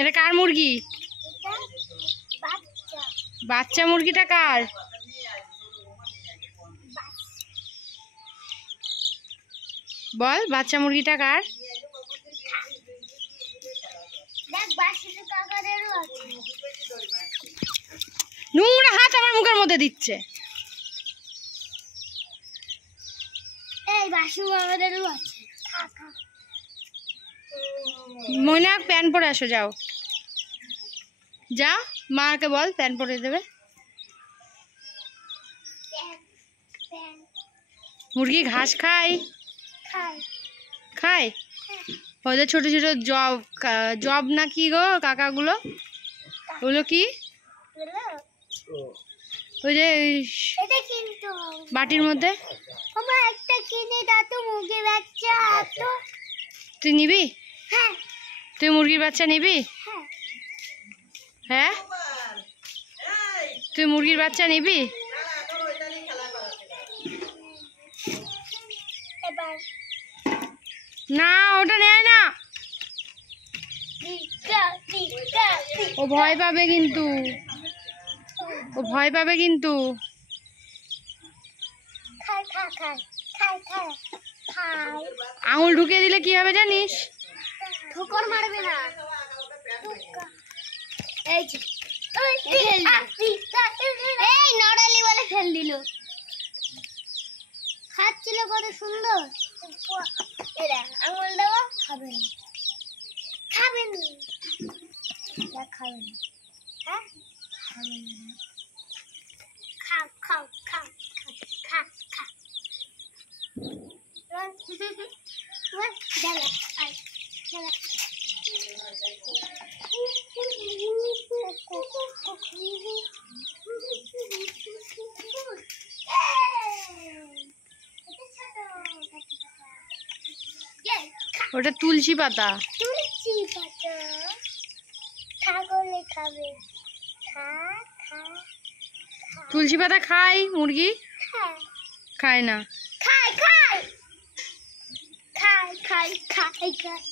এটা কার মুরগি? বাচ্চা মুরগিটা কার? বল, বাচ্চা মুরগিটা কার? নোংরা হাত আমার মুখের মধ্যে দিচ্ছে। ময়না, প্যান্ট পরে আসো, যাও যাও, মাকে বল প্যান্ট পরে দেবে। মুরগি ঘাস খায়? খায়। ওদের ছোট ছোট জব না কি গো কাকাগুলো, ওগুলো কি? ওই যে বাটির মধ্যে। তুই নিবি? তুই মুরগির বাচ্চা নিবি? হ্যাঁ, তুই মুরগির বাচ্চা নিবি? না, ওটা নেয় না, ও ভয় পাবে কিন্তু, ও ভয় পাবে কিন্তু। আঙুল ঢুকিয়ে দিলে কি হবে জানিস? ঠোকর মারবে না। এই নড়ালি বলে ফেল দিল। খাচ্ছিল কত সুন্দর। আঙুল দেওয়া খাবে না, খাবে না, খাবে না, হ্যাঁ খাবে না। খাও খাও খাও খা খা। ওটা তুলসী পাতা। তুলসী পাতা ছাগলে খাবে। খা খা। তুলসী পাতা খায় মুরগি? খায় না। খায় খায় খায় খায় খায় খায়।